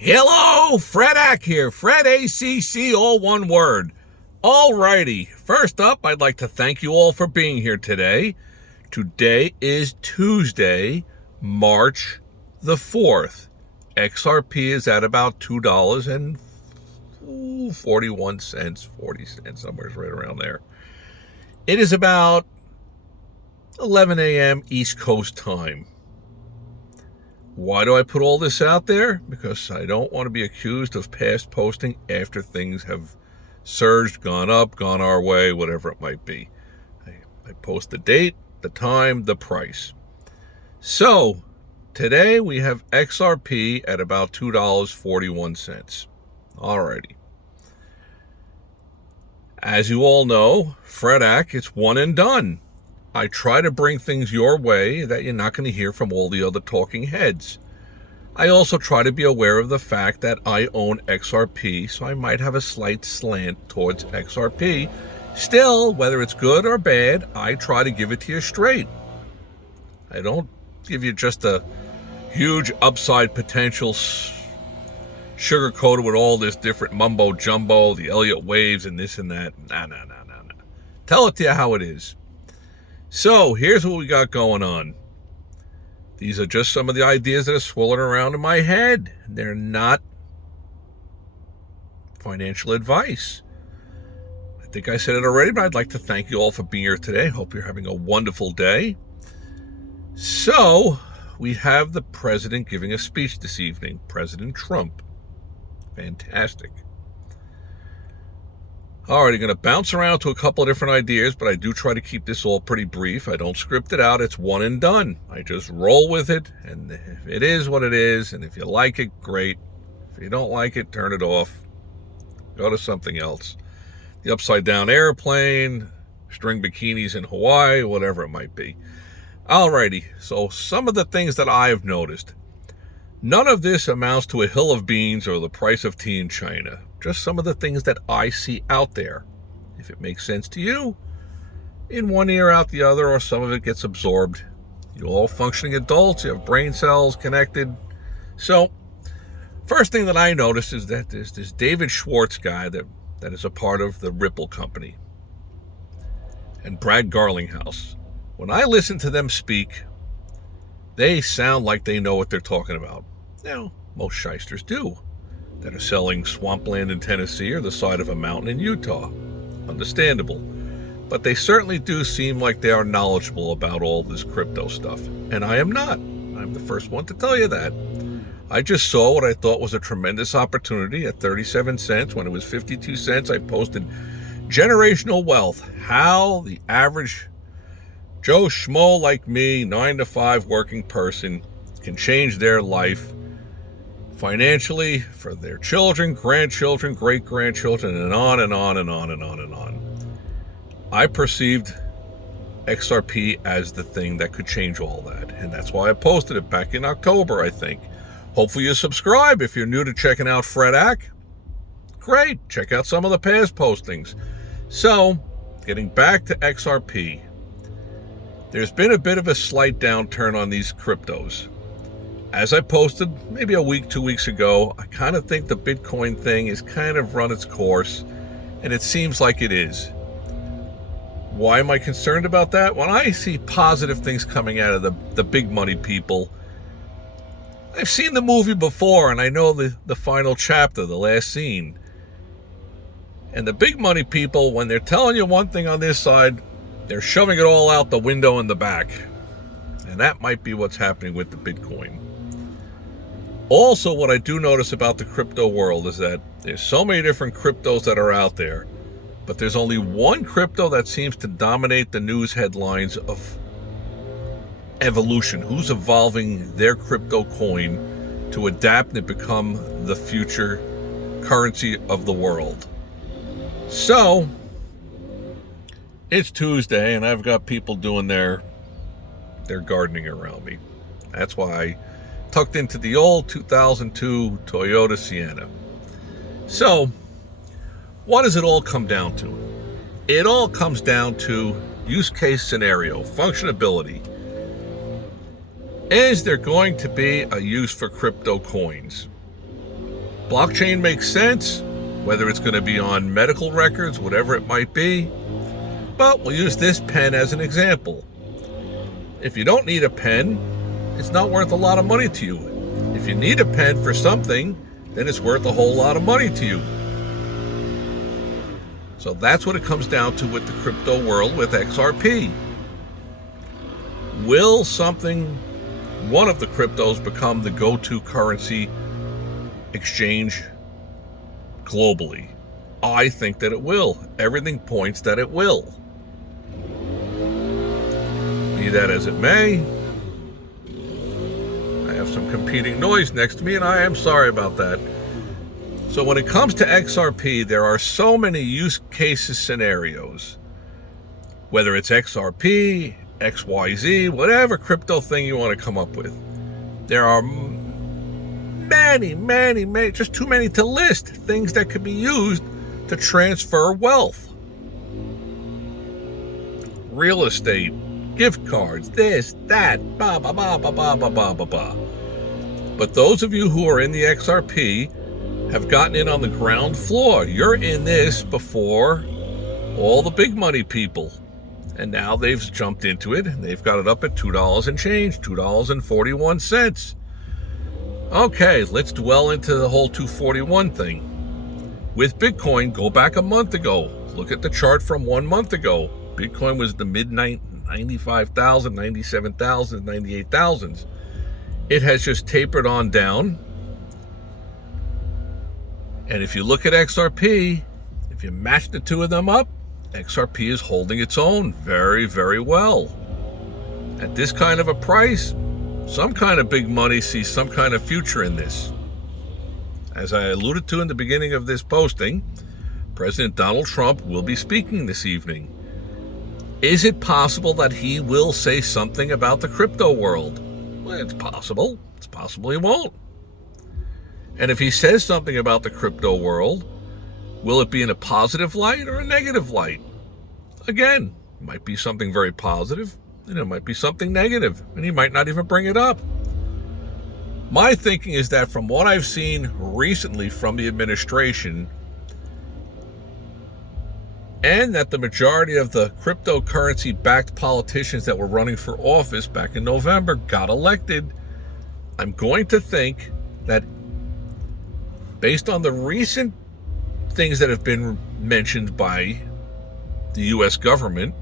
Hello, Fred Ack here. Fred ACC, all one word. Alrighty, first up, I'd like to thank you all for being here today. Today is Tuesday, March the 4th. XRP is at about $2.41, 40 cents, somewhere right around there. It is about 11 a.m. East Coast time. Why do I put all this out there? Because I don't want to be accused of past posting after things have surged, gone up, gone our way, whatever it might be. I post the date, the time, the price. So, today we have XRP at about $2.41. Alrighty. As you all know, Fred Ack, it's one and done. I try to bring things your way that you're not going to hear from all the other talking heads. I also try to be aware of the fact that I own XRP, so I might have a slight slant towards XRP. Still, whether it's good or bad, I try to give it to you straight. I don't give you just a huge upside potential sugar-coated with all this different mumbo-jumbo, the Elliott waves and this and that. Nah. Tell it to you how it is. So, here's what we got going on. These are just some of the ideas that are swirling around in my head. They're not financial advice. I think I said it already, but I'd like to thank you all for being here today. Hope you're having a wonderful day. So, we have the president giving a speech this evening, President Trump. Fantastic. Alright, going to bounce around to a couple of different ideas, but I do try to keep this all pretty brief. I don't script it out. It's one and done. I just roll with it, and if it is what it is, and if you like it, great. If you don't like it, turn it off. Go to something else. The upside down airplane, string bikinis in Hawaii, whatever it might be. Alrighty, so some of the things that I've noticed. None of this amounts to a hill of beans or the price of tea in China. Just some of the things that I see out there. If it makes sense to you, in one ear out the other, or some of it gets absorbed. You're all functioning adults, you have brain cells connected. So, first thing that I noticed is that there's this David Schwartz guy that is a part of the Ripple company. And Brad Garlinghouse. When I listen to them speak, they sound like they know what they're talking about. Now, most shysters do, that are selling swampland in Tennessee or the side of a mountain in Utah. Understandable. But they certainly do seem like they are knowledgeable about all this crypto stuff. And I am not. I'm the first one to tell you that. I just saw what I thought was a tremendous opportunity at 37 cents. When it was 52 cents, I posted generational wealth. How the average Joe Schmo like me, 9 to 5 working person, can change their life financially for their children, grandchildren, great-grandchildren, and on and on and on and on and on. I perceived XRP as the thing that could change all that, and that's why I posted it back in October, I think. Hopefully you subscribe if you're new to checking out Fred Ack. Great, check out some of the past postings. So, getting back to XRP, there's been a bit of a slight downturn on these cryptos. As I posted maybe a week, 2 weeks ago, I kind of think the Bitcoin thing has kind of run its course, and it seems like it is. Why am I concerned about that? When I see positive things coming out of the big money people, I've seen the movie before, and I know the final chapter, the last scene. And the big money people, when they're telling you one thing on this side, they're shoving it all out the window in the back. And that might be what's happening with the Bitcoin. Also, what I do notice about the crypto world is that there's so many different cryptos that are out there, but there's only one crypto that seems to dominate the news headlines of evolution. Who's evolving their crypto coin to adapt and become the future currency of the world? So, it's Tuesday, and I've got people doing their gardening around me. That's why I tucked into the old 2002 Toyota Sienna. So, what does it all come down to? It all comes down to use case scenario, functionability. Is there going to be a use for crypto coins? Blockchain makes sense, whether it's going to be on medical records, whatever it might be. But we'll use this pen as an example. If you don't need a pen, it's not worth a lot of money to you. If you need a pen for something, then it's worth a whole lot of money to you. So that's what it comes down to with the crypto world with XRP. Will one of the cryptos become the go-to currency exchange globally? I think that it will. Everything points that it will. Be that as it may, I have some competing noise next to me, and I am sorry about that. So when it comes to XRP, there are so many use cases scenarios. Whether it's XRP, XYZ, whatever crypto thing you want to come up with. There are many, just too many to list, things that could be used to transfer wealth. Real estate, gift cards, this, that, blah, blah, blah, blah, blah, blah, blah, blah, blah. But those of you who are in the XRP have gotten in on the ground floor. You're in this before all the big money people. And now they've jumped into it, and they've got it up at $2 and change, $2.41. Okay, let's dwell into the whole 241 thing. With Bitcoin, go back a month ago. Look at the chart from 1 month ago. Bitcoin was the mid-95,000, 97,000, 98,000s. It has just tapered on down. And if you look at XRP, if you match the two of them up, XRP is holding its own very, very well. At this kind of a price, some kind of big money sees some kind of future in this. As I alluded to in the beginning of this posting, President Donald Trump will be speaking this evening. Is it possible that he will say something about the crypto world? Well, it's possible. It's possible he won't. And if he says something about the crypto world, will it be in a positive light or a negative light? Again, it might be something very positive, and it might be something negative, and he might not even bring it up. My thinking is that from what I've seen recently from the administration, and that the majority of the cryptocurrency-backed politicians that were running for office back in November got elected, I'm going to think that based on the recent things that have been mentioned by the U.S. government,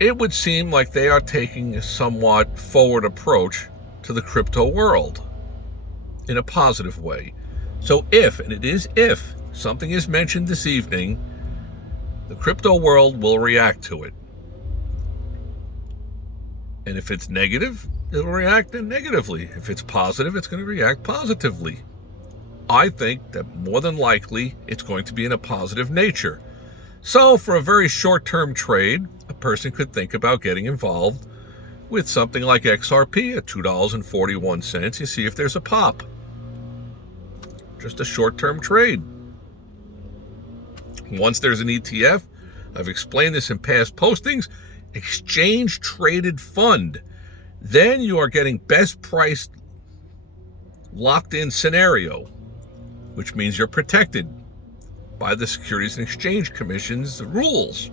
it would seem like they are taking a somewhat forward approach to the crypto world in a positive way. So if, and it is if, something is mentioned this evening, the crypto world will react to it. And if it's negative, it'll react negatively. If it's positive, it's going to react positively. I think that more than likely it's going to be in a positive nature. So for a very short-term trade, a person could think about getting involved with something like XRP at $2.41. You see if there's a pop. Just a short-term trade. Once there's an ETF, I've explained this in past postings, exchange-traded fund. Then you are getting best priced locked-in scenario, which means you're protected by the Securities and Exchange Commission's rules.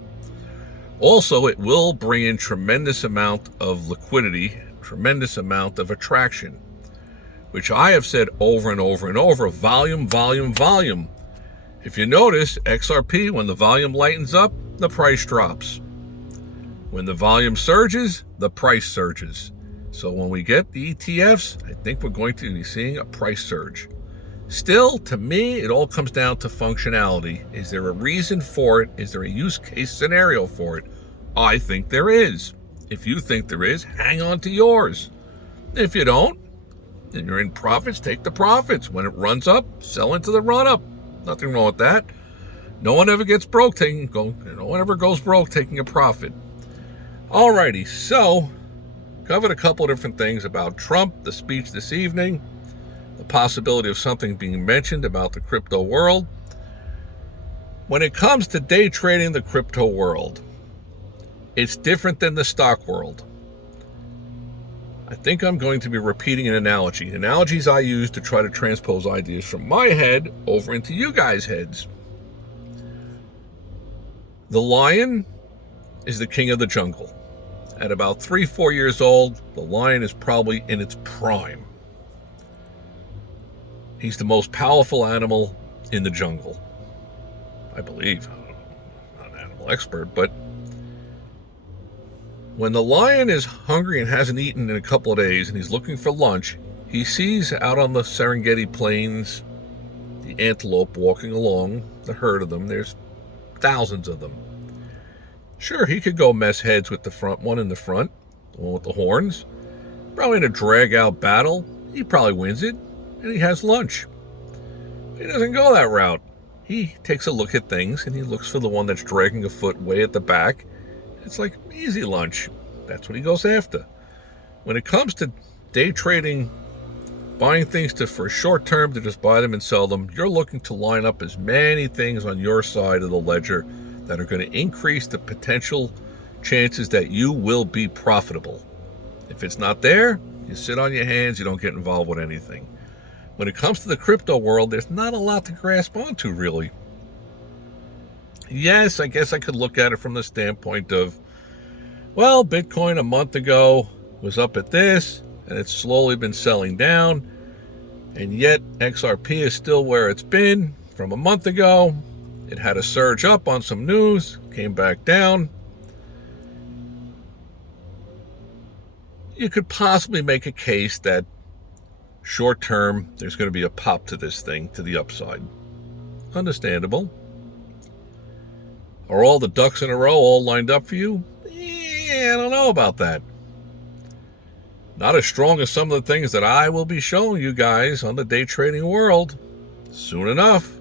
Also, it will bring in tremendous amount of liquidity, tremendous amount of attraction, which I have said over and over and over, volume, volume, volume. If you notice, XRP, when the volume lightens up, the price drops. When the volume surges, the price surges. So when we get the ETFs, I think we're going to be seeing a price surge. Still, to me, it all comes down to functionality. Is there a reason for it? Is there a use case scenario for it? I think there is. If you think there is, hang on to yours. If you don't, then you're in profits, take the profits. When it runs up, sell into the run-up. Nothing wrong with that. No one ever gets broke no one ever goes broke taking a profit. Alrighty, so covered a couple of different things about Trump, the speech this evening, the possibility of something being mentioned about the crypto world. When it comes to day trading the crypto world, it's different than the stock world. I think I'm going to be repeating an analogy. Analogies I use to try to transpose ideas from my head over into you guys' heads. The lion is the king of the jungle. At about 3-4 years old, the lion is probably in its prime. He's the most powerful animal in the jungle, I believe. I'm not an animal expert, but when the lion is hungry and hasn't eaten in a couple of days and he's looking for lunch, he sees out on the Serengeti plains the antelope walking along, the herd of them. There's thousands of them. Sure, he could go mess heads with the front one in the front, the one with the horns. Probably in a drag-out battle, he probably wins it, and he has lunch. He doesn't go that route. He takes a look at things, and he looks for the one that's dragging a foot way at the back. It's like easy lunch. That's what he goes after. When it comes to day trading, buying things for a short term to just buy them and sell them, you're looking to line up as many things on your side of the ledger that are going to increase the potential chances that you will be profitable. If it's not there, you sit on your hands, you don't get involved with anything. When it comes to the crypto world, there's not a lot to grasp onto, really. Yes, I guess I could look at it from the standpoint of, well, Bitcoin a month ago was up at this, and it's slowly been selling down, and yet XRP is still where it's been from a month ago. It had a surge up on some news, came back down. You could possibly make a case that short term, there's going to be a pop to this thing, to the upside. Understandable. Are all the ducks in a row all lined up for you? Yeah, I don't know about that. Not as strong as some of the things that I will be showing you guys on the day trading world soon enough.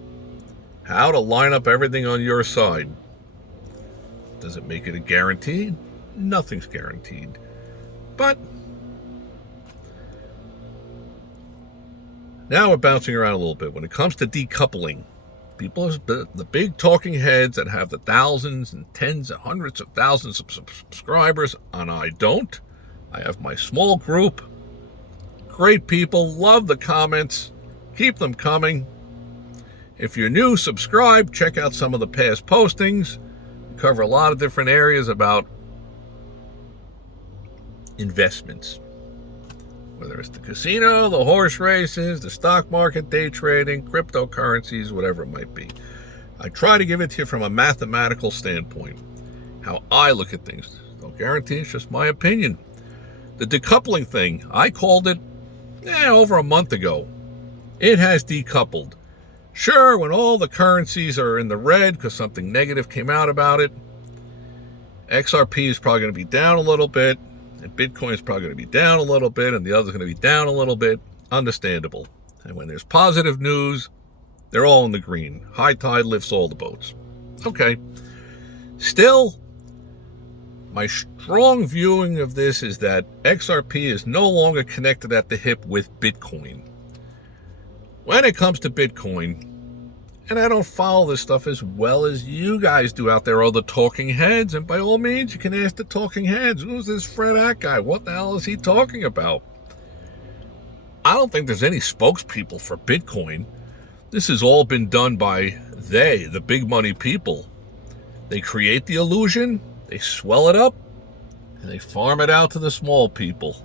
How to line up everything on your side. Does it make it a guarantee? Nothing's guaranteed. But now we're bouncing around a little bit. When it comes to decoupling, people, the big talking heads that have the thousands and tens and hundreds of thousands of subscribers, and I don't. I have my small group. Great people, love the comments. Keep them coming. If you're new, subscribe. Check out some of the past postings. We cover a lot of different areas about investments. Whether it's the casino, the horse races, the stock market, day trading, cryptocurrencies, whatever it might be. I try to give it to you from a mathematical standpoint, how I look at things. No guarantee, it's just my opinion. The decoupling thing, I called it over a month ago. It has decoupled. Sure, when all the currencies are in the red because something negative came out about it, XRP is probably going to be down a little bit, and Bitcoin is probably going to be down a little bit, and the other's going to be down a little bit. Understandable. And when there's positive news, they're all in the green. High tide lifts all the boats. Okay. Still, my strong viewing of this is that XRP is no longer connected at the hip with Bitcoin. When it comes to Bitcoin, and I don't follow this stuff as well as you guys do out there, or the talking heads, and by all means, you can ask the talking heads, who's this Fred Ack guy? What the hell is he talking about? I don't think there's any spokespeople for Bitcoin. This has all been done by the big money people. They create the illusion, they swell it up, and they farm it out to the small people.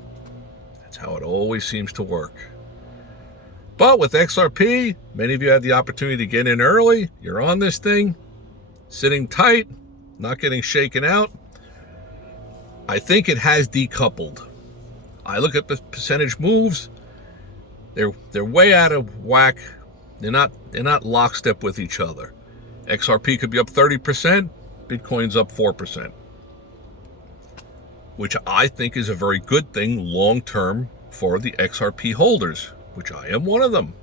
That's how it always seems to work. But with XRP, many of you had the opportunity to get in early. You're on this thing, sitting tight, not getting shaken out. I think it has decoupled. I look at the percentage moves. They're way out of whack. They're not lockstep with each other. XRP could be up 30%, Bitcoin's up 4%. Which I think is a very good thing long term for the XRP holders, which I am one of them.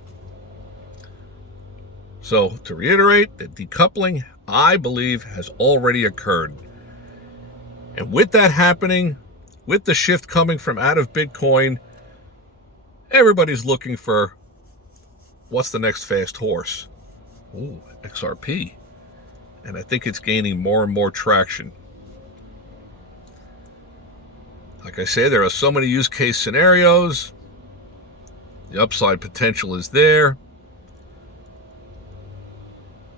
So to reiterate, that decoupling, I believe, has already occurred. And with that happening, with the shift coming from out of Bitcoin, everybody's looking for what's the next fast horse? Ooh, XRP. And I think it's gaining more and more traction. Like I say, there are so many use case scenarios. The upside potential is there.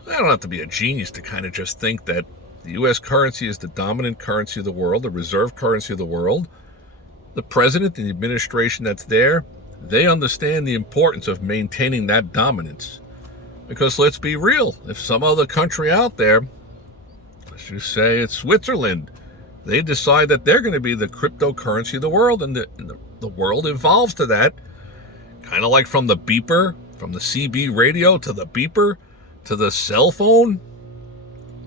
I don't have to be a genius to kind of just think that the U.S. currency is the dominant currency of the world, the reserve currency of the world. The president and the administration that's there, they understand the importance of maintaining that dominance. Because let's be real, if some other country out there, let's just say it's Switzerland, they decide that they're going to be the cryptocurrency of the world, and the world evolves to that, kind of like from the beeper, from the CB radio to the beeper to the cell phone.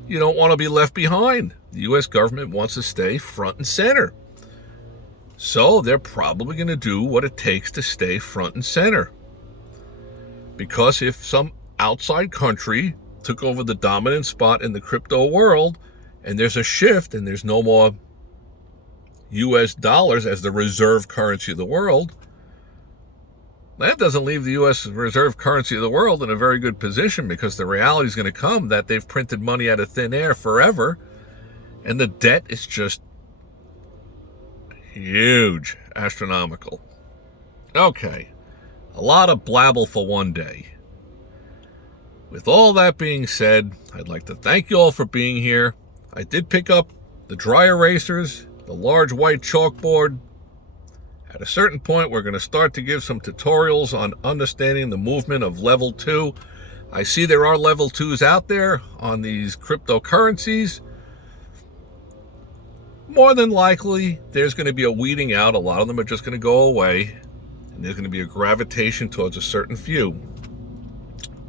You don't want to be left behind. The U.S. government wants to stay front and center. So they're probably going to do what it takes to stay front and center. Because if some outside country took over the dominant spot in the crypto world, and there's a shift and there's no more U.S. dollars as the reserve currency of the world, that doesn't leave the U.S. reserve currency of the world in a very good position, because the reality is going to come that they've printed money out of thin air forever, and the debt is just huge, astronomical. Okay, a lot of blabble for one day. With all that being said, I'd like to thank you all for being here. I did pick up the dry erasers, the large white chalkboard. At a certain point, we're going to start to give some tutorials on understanding the movement of level 2. I see there are level 2s out there on these cryptocurrencies. More than likely, there's going to be a weeding out. A lot of them are just going to go away, and there's going to be a gravitation towards a certain few.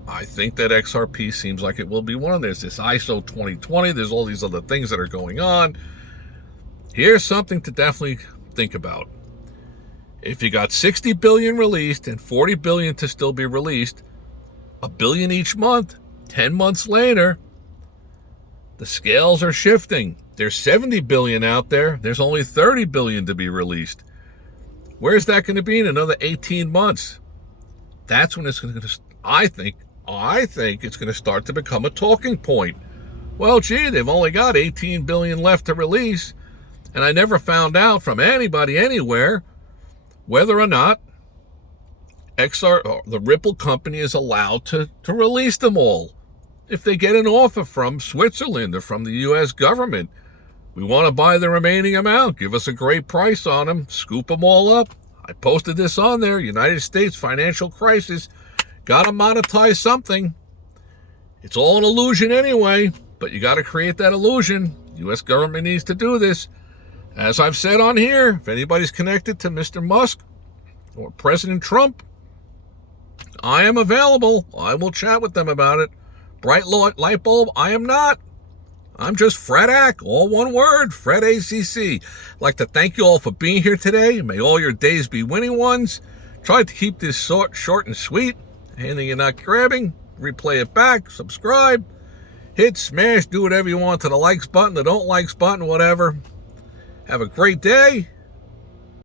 I think that XRP seems like it will be one. There's this ISO 2020. There's all these other things that are going on. Here's something to definitely think about. If you got 60 billion released and 40 billion to still be released, $1 billion each month, 10 months later, the scales are shifting. There's 70 billion out there. There's only 30 billion to be released. Where's that going to be in another 18 months? That's when it's going to, I think it's going to start to become a talking point. Well, gee, they've only got 18 billion left to release, and I never found out from anybody anywhere whether or not the Ripple company is allowed to release them all. If they get an offer from Switzerland or from the U.S. government, we want to buy the remaining amount. Give us a great price on them. Scoop them all up. I posted this on there. United States financial crisis. Got to monetize something. It's all an illusion anyway, but you got to create that illusion. The U.S. government needs to do this. As I've said on here, if anybody's connected to Mr. Musk or President Trump, I am available. I will chat with them about it. Bright light bulb, I am not. I'm just Fred Ack, all one word, Fred ACC. I'd like to thank you all for being here today. May all your days be winning ones. Try to keep this short and sweet. Anything you're not grabbing, replay it back, subscribe, hit, smash, do whatever you want to the likes button, the don't likes button, whatever. Have a great day.